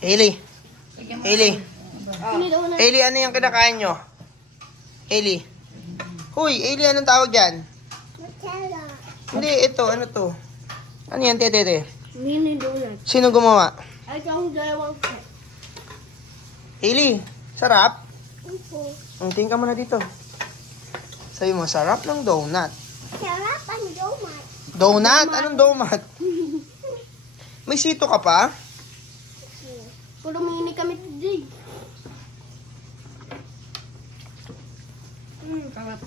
Hailey. Hailey. Hailey, ano yung kinakain nyo? Hailey. Huy, Hailey, anong tawag dyan? Nutella. Hindi, ito. Ano to? Ano yan, tete? Mini donut. Sino gumawa? Ay, kung dalawang set. Hailey, sarap? Opo. Tingin ka muna dito. Sabi mo, sarap ng donut. Sarap ang donut. Donut? Anong donut? May sito ka pa? Puro mini kami today. Sarap.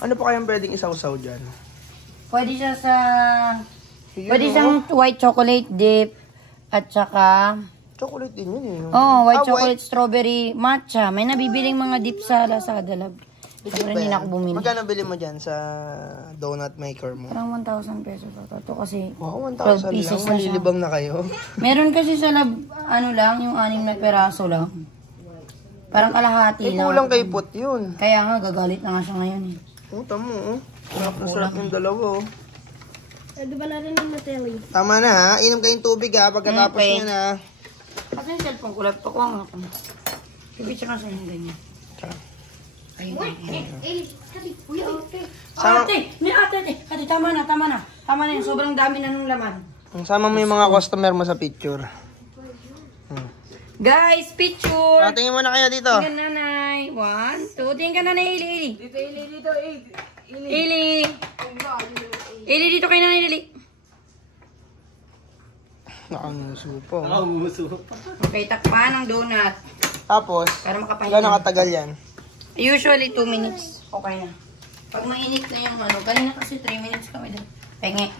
Ano pa kayang pwedeng isawsaw dyan? Pwede siya sa... Yun, Pwede siyang white chocolate dip. At saka... Chocolate din yun eh. Oh, white chocolate, strawberry, matcha. May nabibiling mga dip sa Lazada, love. Pero hindi na ako bumili. Magkano bili mo dyan sa donut maker mo? Parang 1,000 pesos ata to kasi Wow, 12 1,000 pieces lang. na siya. Malilibang na kayo. Meron kasi sa lab, ano lang, yung 6 na peraso lang. Parang kalahati lang. Kulang kay Put yun. Kaya nga, gagalit na nga siya ngayon eh. Tama oh. Sarap na sarap yung dalawa oh. Pwede ba natin ng Nutella? Tama na ha. Inom kayong tubig ha. Pagkatapos Okay. nyo na. Kasi yung cellphone ko, laptop ko nga ako. Pipicture ka sa yung ganyan. Ayun. Kuya, okay. Ate, tama na. Tama na yun, sobrang dami na nung laman. Sama mo yung mga customer mo sa picture. Guys, picture! Tingin mo na kayo dito. Tingnan nanay. 1, 2, tingin ka nanay, Ili. Ili, dito kay nanay, Ili. Nakanguso po. Okay, takpan ng donut. Tapos, Para makapahinga. gano'ng katagal yan? Usually 2 minutes. Okay na. Pag mainit na yung ano, kanina kasi 3 minutes kami doon. Penge.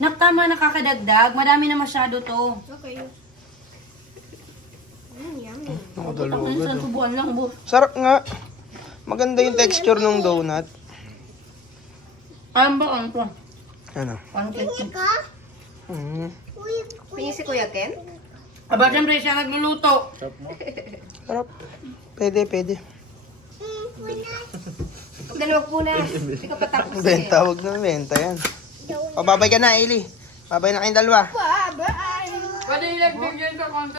Tama, nakakadagdag. Madami na masyado to. Okay. Nakadalawa Ano sa agad oh. tubuan lang, bo. Sarap nga. Maganda yung texture ng donut. Alam ba ano to? Ano? Ano cake? Tingin si Kuya Ken? Aba, siyempre siya nagluluto. Sarap. Pwede. Dalawag po na. Hindi ka patapos Benta, wag na benta yan. Babay ka na, Eli. Babay na kayong dalawa. Bye-bye. Pwede ilagay dyan sa